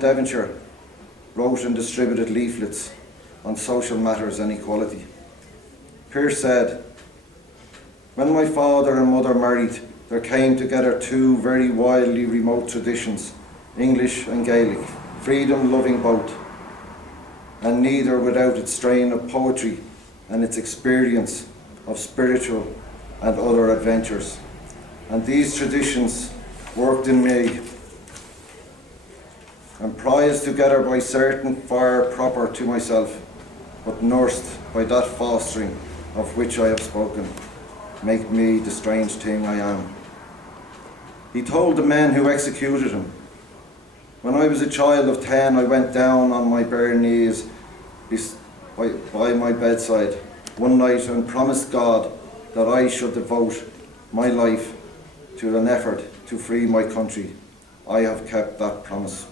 Devonshire, wrote and distributed leaflets on social matters and equality. Pearse said, "When my father and mother married, there came together two very wildly remote traditions, English and Gaelic, freedom loving both, and neither without its strain of poetry and its experience of spiritual and other adventures. And these traditions worked in me, and prized together by certain fire proper to myself, but nursed by that fostering of which I have spoken, make me the strange thing I am." He told the men who executed him, "When I was a child of 10, I went down on my bare knees by my bedside one night and promised God that I should devote my life to an effort to free my country. I have kept that promise."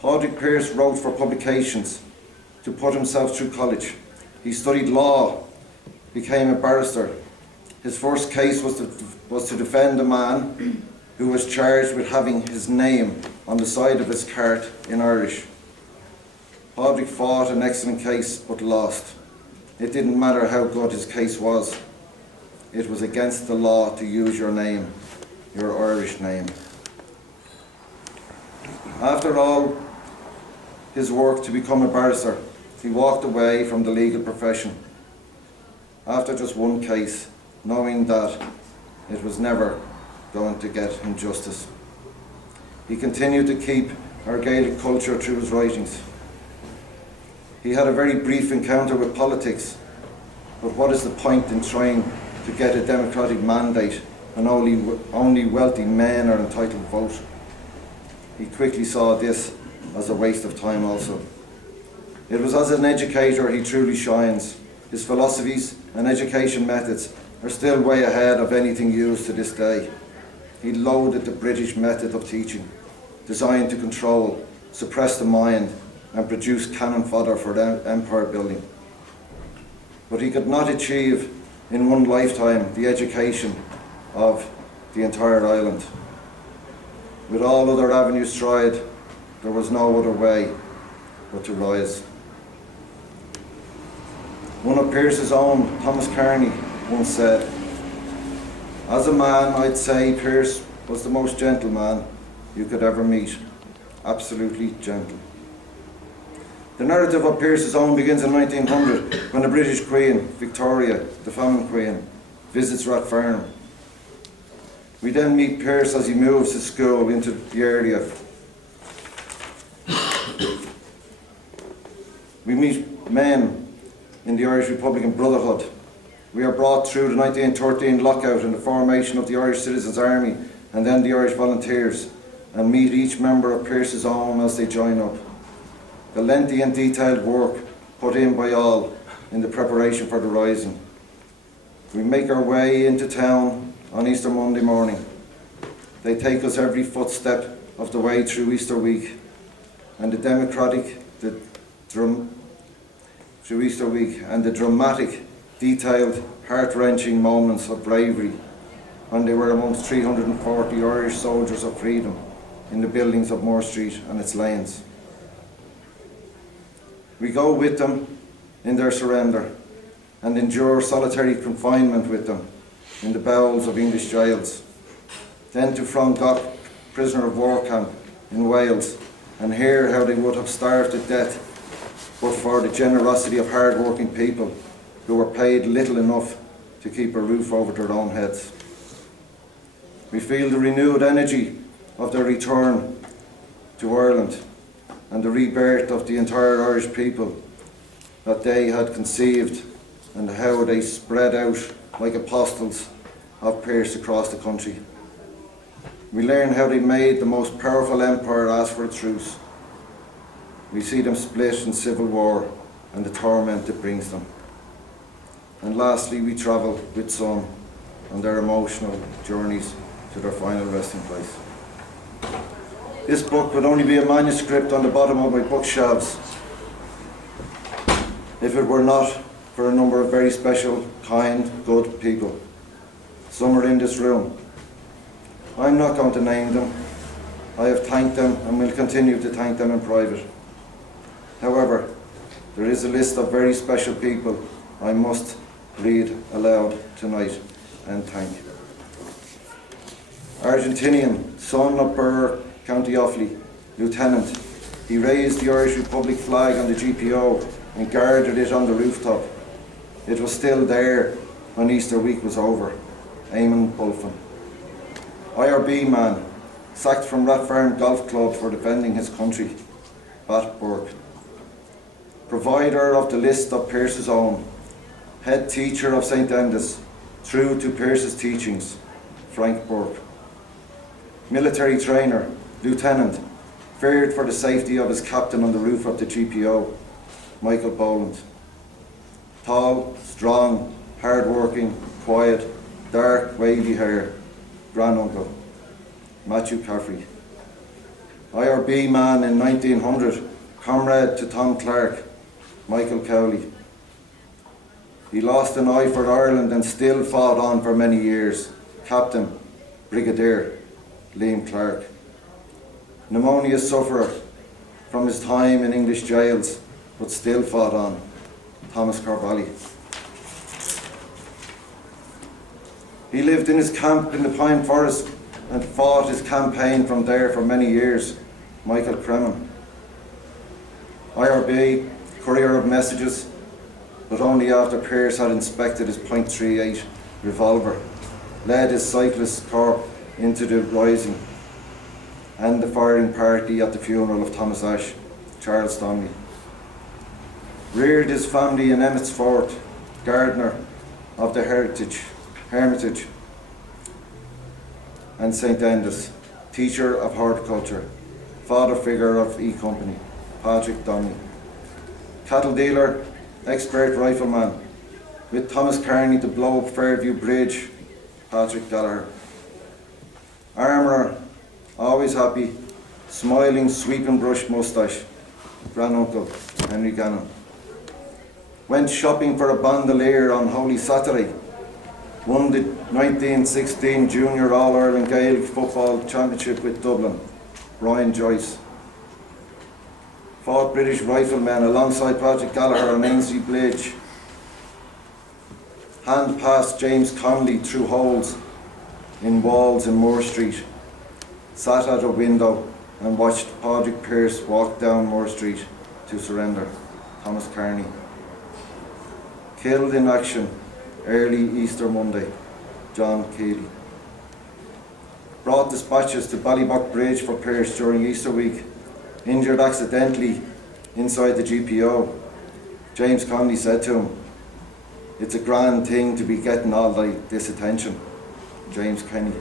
Padraig Pearse wrote for publications to put himself through college. He studied law, became a barrister. His first case was to defend a man who was charged with having his name on the side of his cart in Irish. Padraig fought an excellent case but lost. It didn't matter how good his case was. It was against the law to use your name, your Irish name. After all his work to become a barrister, he walked away from the legal profession after just one case, knowing that it was never going to get him justice. He continued to keep our Gaelic culture through his writings. He had a very brief encounter with politics, but what is the point in trying to get a democratic mandate when only wealthy men are entitled to vote? He quickly saw this as a waste of time also. It was as an educator he truly shines. His philosophies and education methods are still way ahead of anything used to this day. He loathed the British method of teaching, designed to control, suppress the mind, and produce cannon fodder for empire building. But he could not achieve in one lifetime the education of the entire island. With all other avenues tried, there was no other way but to rise. One of Pearse's own, Thomas Carney, once said, "As a man, I'd say Pearse was the most gentle man you could ever meet. Absolutely gentle." The narrative of Pearse's own begins in 1900 when the British Queen, Victoria, the famine queen, visits Rathfarnham. We then meet Pearse as he moves his school into the area. We meet men in the Irish Republican Brotherhood. We are brought through the 1913 lockout and the formation of the Irish Citizens' Army and then the Irish Volunteers, and meet each member of Pearse's own as they join up. The lengthy and detailed work put in by all in the preparation for the rising. We make our way into town on Easter Monday morning. They take us every footstep of the way through Easter week, and the dramatic, detailed, heart-wrenching moments of bravery when they were amongst 340 Irish soldiers of freedom in the buildings of Moore Street and its lanes. We go with them in their surrender and endure solitary confinement with them in the bowels of English jails, then to Frongoch prisoner of war camp in Wales, and hear how they would have starved to death but for the generosity of hard-working people who were paid little enough to keep a roof over their own heads. We feel the renewed energy of their return to Ireland and the rebirth of the entire Irish people that they had conceived, and how they spread out like apostles of Pearse across the country. We learn how they made the most powerful empire ask for a truce. We see them split in civil war and the torment it brings them. And lastly, we travel with some on their emotional journeys to their final resting place. This book would only be a manuscript on the bottom of my bookshelves if it were not for a number of very special, kind, good people. Some are in this room. I'm not going to name them, I have thanked them and will continue to thank them in private. However, there is a list of very special people I must read aloud tonight and thank. Argentinian, son of Burr, County Offaly, Lieutenant. He raised the Irish Republic flag on the GPO and guarded it on the rooftop. It was still there when Easter week was over. Eamon Bulfin. IRB man, sacked from Rathfarm Golf Club for defending his country. Pat Burke. Provider of the list of Pearse's own. Head teacher of St. Enda's, true to Pearse's teachings. Frank Burke. Military trainer, lieutenant, feared for the safety of his captain on the roof of the GPO. Michael Boland. Tall, strong, hard-working, quiet, dark, wavy hair. Granduncle. Matthew Caffrey. IRB man in 1900, comrade to Tom Clark. Michael Cowley. He lost an eye for Ireland and still fought on for many years. Captain, Brigadier, Liam Clark. Pneumonia sufferer from his time in English jails, but still fought on. Thomas Carvalli. He lived in his camp in the Pine Forest and fought his campaign from there for many years. Michael Cremin. IRB, courier of messages, but only after Pearse had inspected his .38 revolver, led his cyclist corps into the rising and the firing party at the funeral of Thomas Ashe, Charles Donnelly. Reared his family in Emmett's Fort, gardener of the Hermitage and St. Enda's, teacher of horticulture, father figure of E Company, Patrick Donnelly. Cattle dealer, expert rifleman, with Thomas Carney to blow up Fairview Bridge, Patrick Gallagher. Armourer, always happy, smiling, sweeping brush moustache, granduncle Henry Gannon. Went shopping for a bandolier on Holy Saturday, won the 1916 Junior All-Ireland Gaelic Football Championship with Dublin, Ryan Joyce. Fought British riflemen alongside Patrick Gallagher on Ainsley Bridge. Hand passed James Connolly through holes in walls in Moore Street. Sat at a window and watched Padraig Pearse walk down Moore Street to surrender. Thomas Carney. Killed in action early Easter Monday. John Keeley. Brought dispatches to Ballybock Bridge for Pearse during Easter week. Injured accidentally inside the GPO. James Connolly said to him, "It's a grand thing to be getting all this attention." James Kenny.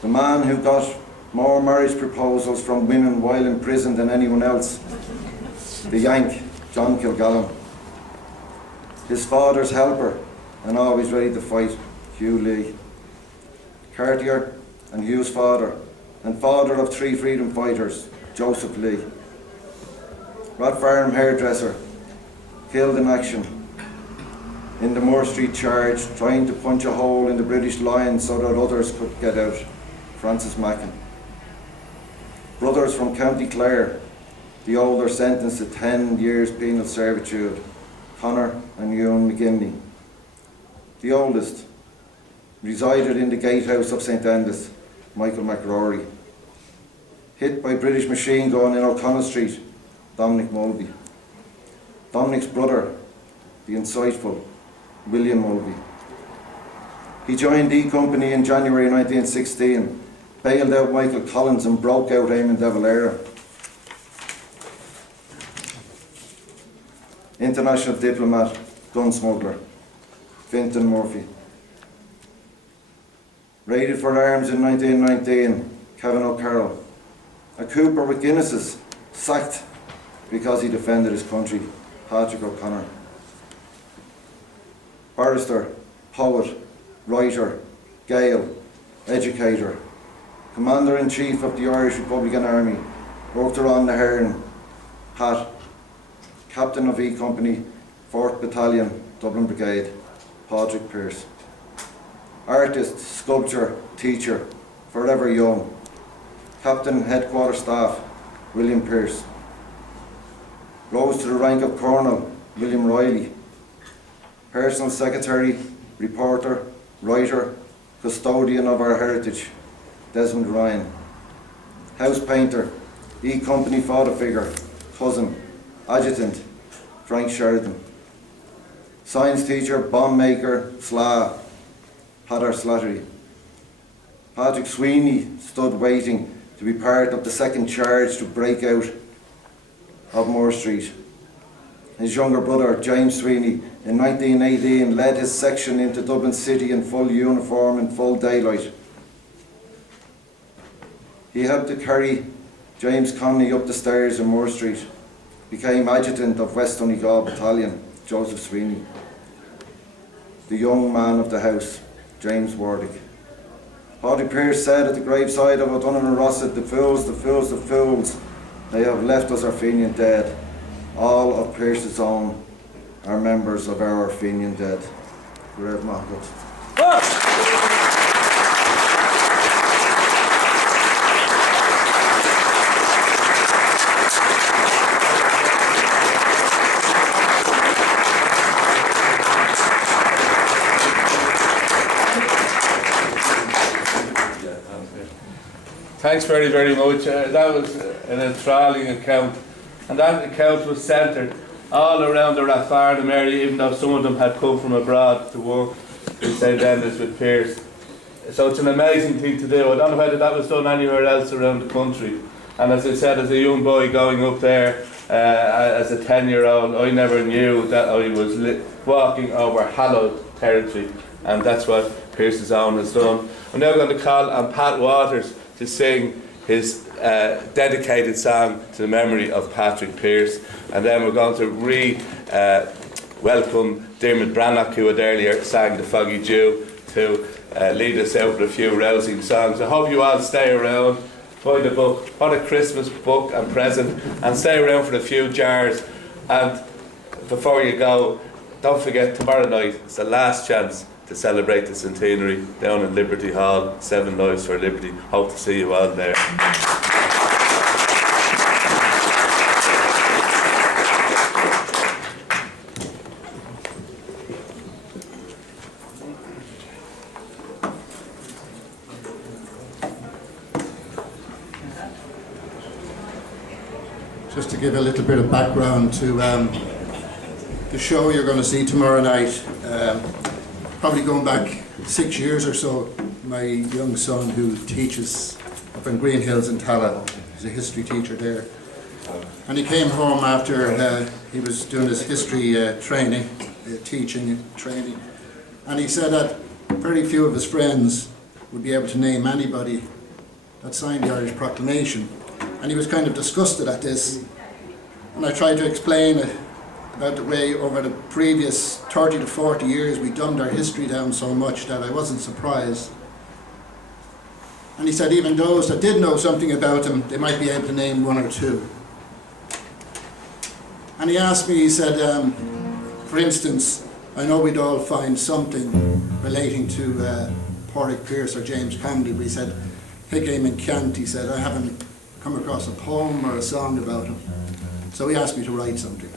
The man who got more marriage proposals from women while in prison than anyone else. The Yank, John Kilgallen. His father's helper and always ready to fight, Hugh Lee. Cartier and Hugh's father, and father of 3 freedom fighters, Joseph Lee. Rathfarm hairdresser, killed in action in the Moore Street charge, trying to punch a hole in the British line so that others could get out, Francis Mackin. Brothers from County Clare, the older sentenced to 10 years penal servitude, Connor and Ewan McGinley. The oldest resided in the gatehouse of St. Enda's, Michael McRory. Hit by British machine gun in O'Connell Street, Dominic Mulvey. Dominic's brother, the insightful William Mulvey. He joined E Company in January 1916, bailed out Michael Collins and broke out Eamon de Valera. International diplomat, gun smuggler, Fintan Murphy. Raided for arms in 1919, Kevin O'Carroll. A cooper with Guinnesses, sacked because he defended his country, Patrick O'Connor. Barrister, poet, writer, Gael, educator, Commander-in-Chief of the Irish Republican Army, worked around the Hearn, Pat, Captain of E Company, 4th Battalion, Dublin Brigade, Padraig Pearse. Artist, sculptor, teacher, forever young. Captain Headquarter Staff, William Pearse. Rose to the rank of Colonel, William Riley. Personal Secretary, Reporter, Writer, Custodian of our heritage, Desmond Ryan. House Painter, E Company Father Figure, Cousin, Adjutant, Frank Sheridan. Science Teacher, Bomb Maker, SLA, Padar Slattery. Patrick Sweeney stood waiting to be part of the second charge to break out of Moore Street. His younger brother, James Sweeney, in 1918 led his section into Dublin City in full uniform and full daylight. He helped to carry James Connolly up the stairs in Moore Street, became adjutant of West Donegal Battalion, Joseph Sweeney. The young man of the house, James Wardick. Paddy Pearse said at the graveside of O'Donovan and Rossett, the fools, the fools, the fools, they have left us our Fenian dead. All of Pearse's own are members of our Fenian dead. Great Mahmoud. Thanks very, very much. That was an enthralling account, and that account was centred all around the Rathfarnham area, even though some of them had come from abroad to work in St Enda's with Pearse. So it's an amazing thing to do. I don't know whether that was done anywhere else around the country. And as I said, as a young boy going up there, as a 10-year-old, I never knew that I was walking over hallowed territory, and that's what Pearse's Own has done. I'm now going to call on Pat Waters to sing his dedicated song to the memory of Patrick Pearse, and then we're going to welcome Dermot Brannock, who had earlier sang The Foggy Dew, to lead us out with a few rousing songs. I hope you all stay around, buy the book, what a Christmas book and present, and stay around for a few jars. And before you go, don't forget, tomorrow night is the last chance to celebrate the centenary down in Liberty Hall, 7 Lives for Liberty. Hope to see you all there. Just to give a little bit of background to the show you're going to see tomorrow night. Probably going back 6 years or so, my young son, who teaches up in Green Hills in Tala, he's a history teacher there, and he came home after he was doing his history training, teaching training, and he said that very few of his friends would be able to name anybody that signed the Irish Proclamation, and he was kind of disgusted at this. And I tried to explain about the way over the previous 30 to 40 years we dumbed our history down so much that I wasn't surprised. And he said even those that did know something about him, they might be able to name one or two. And he asked me, he said, for instance, I know we'd all find something relating to Pádraig Pearse or James Connolly, but he said, pick Eamon Ceannt, he said, I haven't come across a poem or a song about him. So he asked me to write something.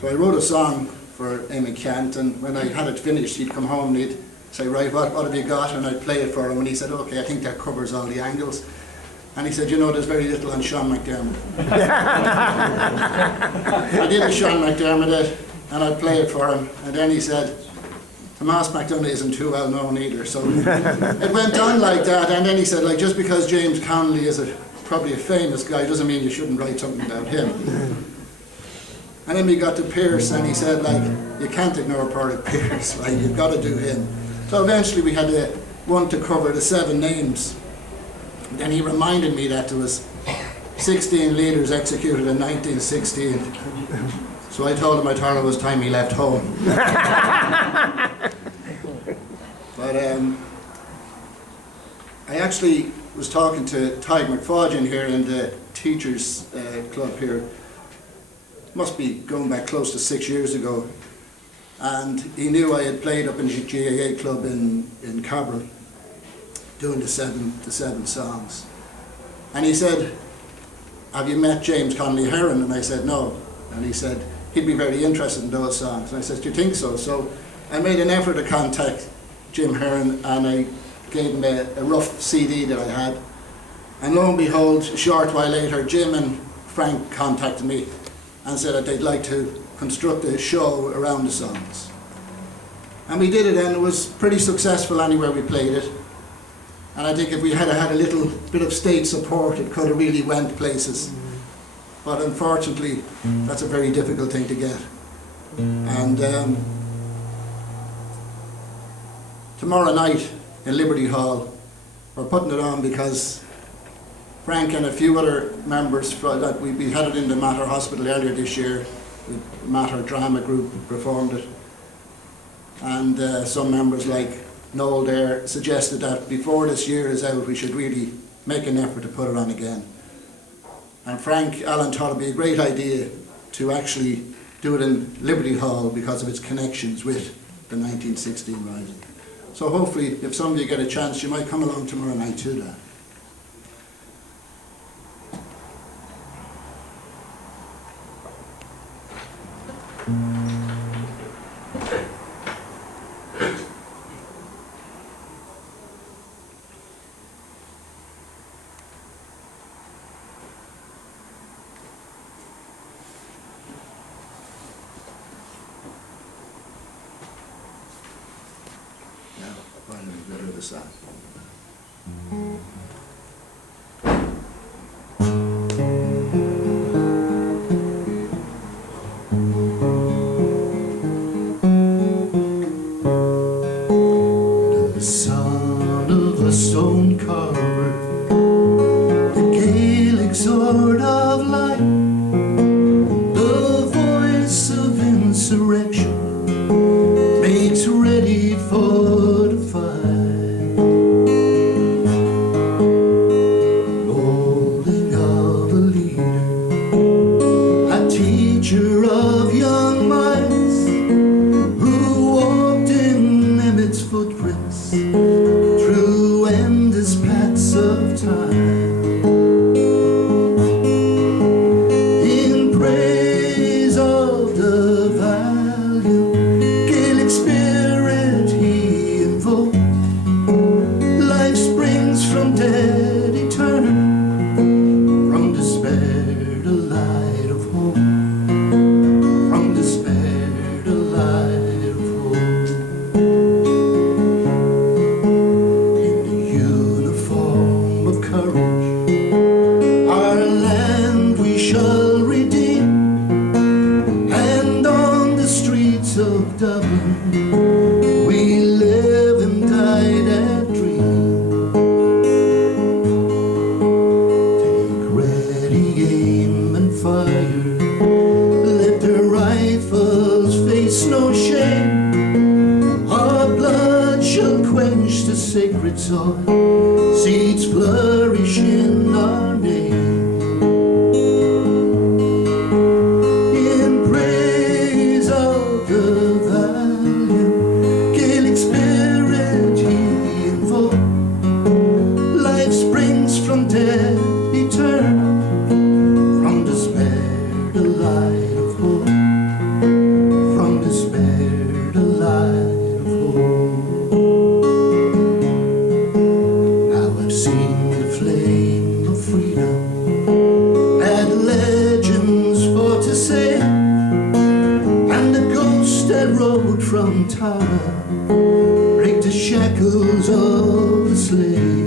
So I wrote a song for Eamon Ceannt, and when I had it finished, he'd come home and he'd say, right, what have you got? And I'd play it for him, and he said, okay, I think that covers all the angles. And he said, you know, there's very little on Sean McDermott. I did a Sean McDermott, and I'd play it for him, and then he said, Tomás McDonagh isn't too well known either. So it went on like that, and then he said, like, just because James Connolly is probably a famous guy doesn't mean you shouldn't write something about him. And then we got to Pearse, and he said, like, you can't ignore Pádraig Pearse, right? You've got to do him. So eventually we had one to cover the 7 names. And then he reminded me that there was 16 leaders executed in 1916. So I told him I thought it was time he left home. But I actually was talking to Tig McFadden here in the Teachers Club here. Must be going back close to 6 years ago. And he knew I had played up in the GAA club in Cabral, doing the seven songs. And he said, "Have you met James Connolly Heron?" And I said, "No." And he said, "He'd be very interested in those songs." And I said, "Do you think so?" So I made an effort to contact Jim Heron, and I gave him a rough CD that I had. And lo and behold, a short while later, Jim and Frank contacted me and said that they'd like to construct a show around the songs. And we did it, and it was pretty successful anywhere we played it. And I think if we had had a little bit of state support, it could have really went places. But unfortunately, that's a very difficult thing to get. And tomorrow night in Liberty Hall, we're putting it on because Frank and a few other members, that we had it in the Mater Hospital earlier this year, the Mater Drama Group performed it. And some members like Noel there suggested that before this year is out, we should really make an effort to put it on again. And Frank Allen thought it'd be a great idea to actually do it in Liberty Hall because of its connections with the 1916 Rising. So hopefully, if some of you get a chance, you might come along tomorrow night to that. Now, finally, go to the side. The son of a stone carver, the Gaelic sword of light, the voice of insurrection, makes ready for the fight. Molding of a leader, a teacher of young minds, who walked in Emmett's footprints through endless paths of time. In praise of the valiant Gaelic spirit he invoked, life springs from dead eternal, from despair to light of hope, from despair to light of hope. In the uniform of courage, our land we shall redeem, and on the streets of Dublin we live and die that dream. Take ready aim and fire, let the rifles face no shame. Our blood shall quench the sacred soil, seeds flourish in our name. In praise of the valiant Gaelic spirit he invoked, life springs from death eternal, from despair to light of hope, from despair to light of hope. Now I've seen the flame of freedom, had legends for to say, and the ghost that rode from Tara break the shackles of the slave.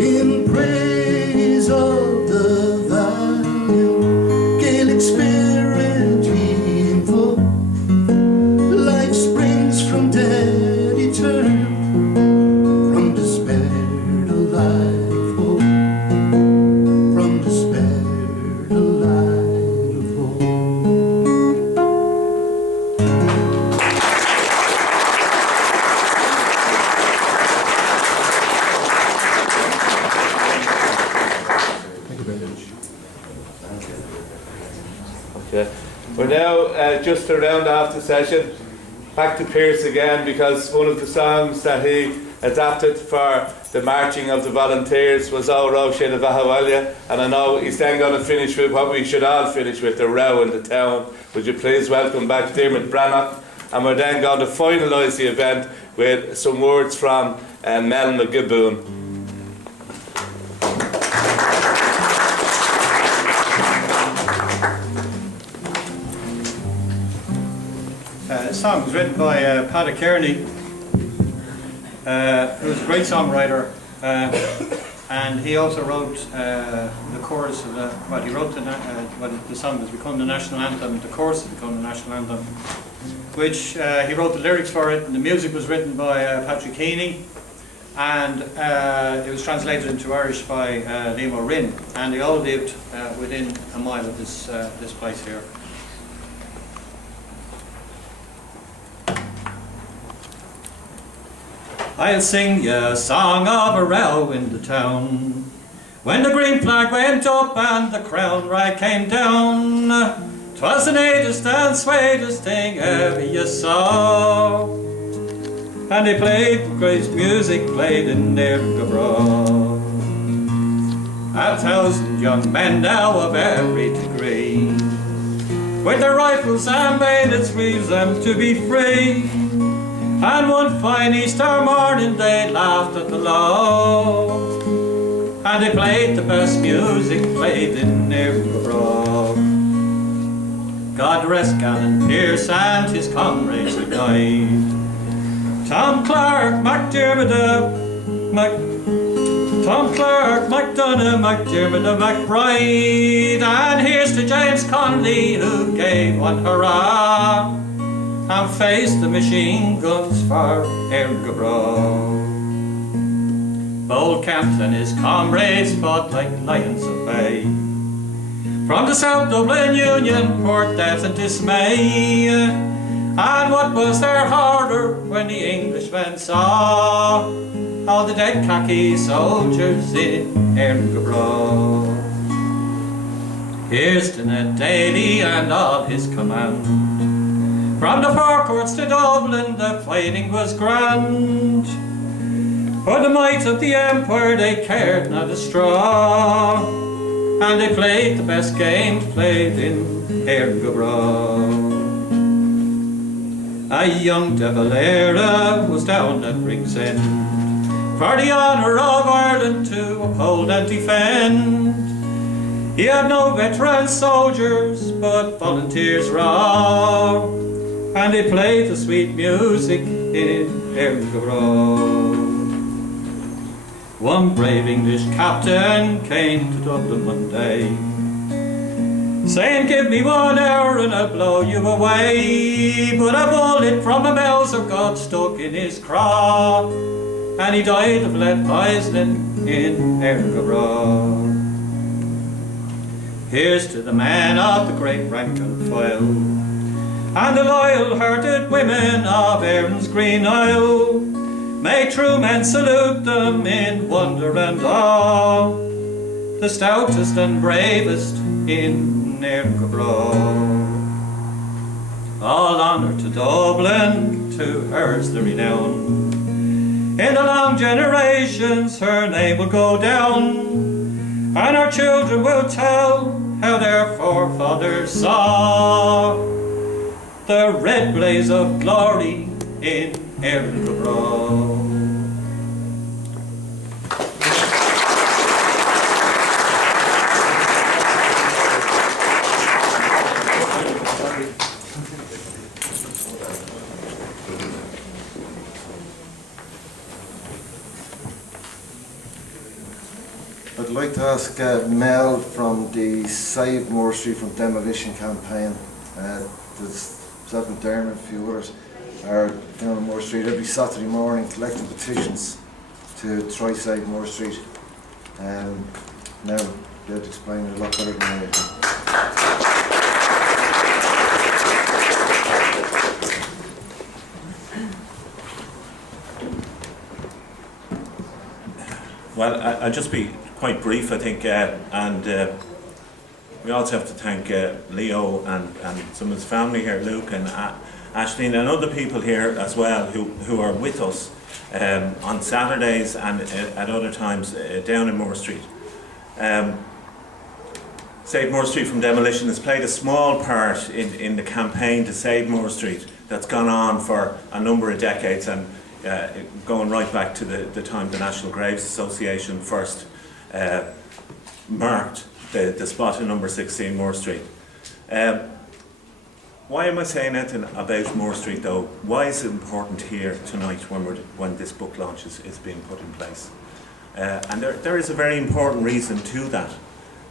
In praise of the valiant Gaelic spirit he invoked, life springs from dead eternal, from despair to light of hope, from despair to light of hope. Thank you very much. Okay. We're now just to round off the session. back to Pearse again, because one of the songs that he adapted for the marching of the volunteers was O Row Shea Vahawalia, and I know he's then going to finish with what we should all finish with, the row in the town. Would you please welcome back Dermot Brannock? And we're then going to finalise the event with some words from Mel McGiboon. This song was written by Paddy Kearney, who was a great songwriter, and he also wrote the chorus of he wrote the song has become the national anthem. The chorus has become the national anthem, which he wrote the lyrics for it, and the music was written by Patrick Heaney, and it was translated into Irish by Liam O'Rinn, and they all lived within a mile of this place here. I'll sing you a song of a row in the town, when the green flag went up and the crown right came down. 'Twas the neatest and sweetest thing ever you saw, and they played great music played in Gabbro. 1,000 young men now of every degree, with their rifles and bayonets reads them to be free. And one fine Easter morning they laughed at the law, and they played the best music played in Gabbro. God rest Gallant Pearse and his comrades who died, Tom Clark, MacDiarmid, Tom Clark, MacDonough, MacDiarmid, MacBride. And here's to James Connolly who gave one hurrah and faced the machine guns for Gabbro. Bold Kempt and his comrades fought like lions at bay, from the South Dublin Union poured death and dismay. And what was their horror when the Englishmen saw all the dead khaki soldiers in Gabbro. Here's to Ned Daly and all his command, from the forecourts to Dublin the fighting was grand. For the might of the Empire they cared not a straw, and they played the best games played in Gabbro. A young De Valera was down at Ringsend for the honour of Ireland to uphold and defend. He had no veteran soldiers but volunteers raw, and they played the sweet music in Gabbro. One brave English captain came to Dublin one day, saying, "Give me 1 hour and I'll blow you away." But a bullet from a Mauser got stuck in his craw, and he died of lead poisoning in Gabbro. Here's to the men of the great rank and file, and the loyal-hearted women of Erin's Green Isle. May true men salute them in wonder and awe, the stoutest and bravest in Gabbro. All honour to Dublin, to hers the renown. In the long generations her name will go down, and our children will tell how their forefathers saw the red blaze of glory in Gabbro. I'd like to ask Mel from the Save Moore Street from Demolition campaign. There's Seven Dermot, a few others, are down on Moore Street every Saturday morning collecting petitions to try Save Moore Street. Now, they'll explain it a lot better than I do. Well, I'll just be quite brief, I think, and we also have to thank Leo and some of his family here, Luke and Aisling, and other people here as well who are with us on Saturdays and at other times down in Moore Street. Save Moore Street from Demolition has played a small part in the campaign to save Moore Street that's gone on for a number of decades, and going right back to the time the National Graves Association first marked the spot in number 16 Moore Street. Why am I saying anything about Moore Street though? Why is it important here tonight when this book launch is being put in place? And there is a very important reason to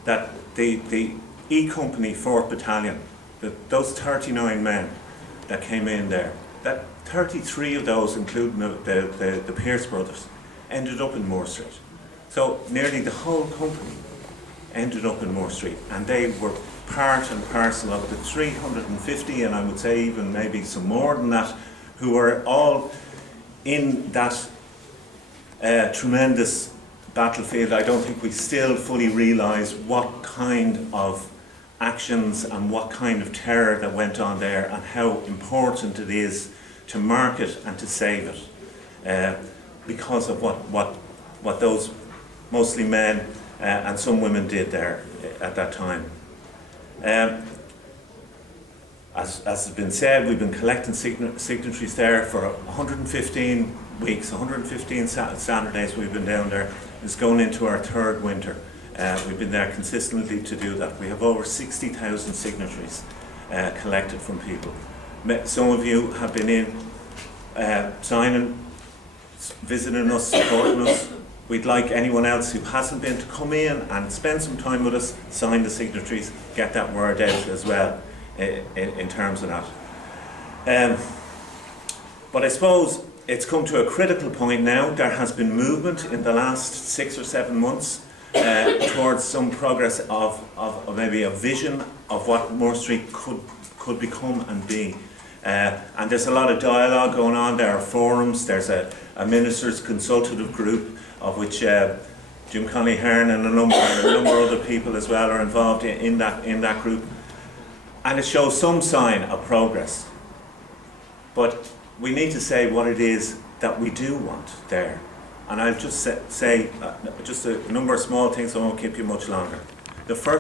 that the E Company 4th Battalion, those 39 men that came in there, that 33 of those, including the Pearse brothers, ended up in Moore Street. So nearly the whole company ended up in Moore Street, and they were part and parcel of the 350, and I would say even maybe some more than that, who were all in that tremendous battlefield. I don't think we still fully realise what kind of actions and what kind of terror that went on there, and how important it is to mark it and to save it, because of what those mostly men and some women did there at that time. As has been said, we've been collecting signatories there for 115 weeks, 115 Saturdays we've been down there. It's going into our third winter. We've been there consistently to do that. We have over 60,000 signatories collected from people. Some of you have been in, signing, visiting us, supporting us. We'd like anyone else who hasn't been to come in and spend some time with us, sign the signatories, get that word out as well in terms of that. But I suppose it's come to a critical point now. There has been movement in the last 6 or 7 months towards some progress of maybe a vision of what Moore Street could become and be. And there's a lot of dialogue going on. There are forums. There's a ministers' consultative group, of which Jim Conley Hearn and a number of other people as well are involved in that group. And it shows some sign of progress. But we need to say what it is that we do want there. And I'll just say just a number of small things, I won't keep you much longer. The first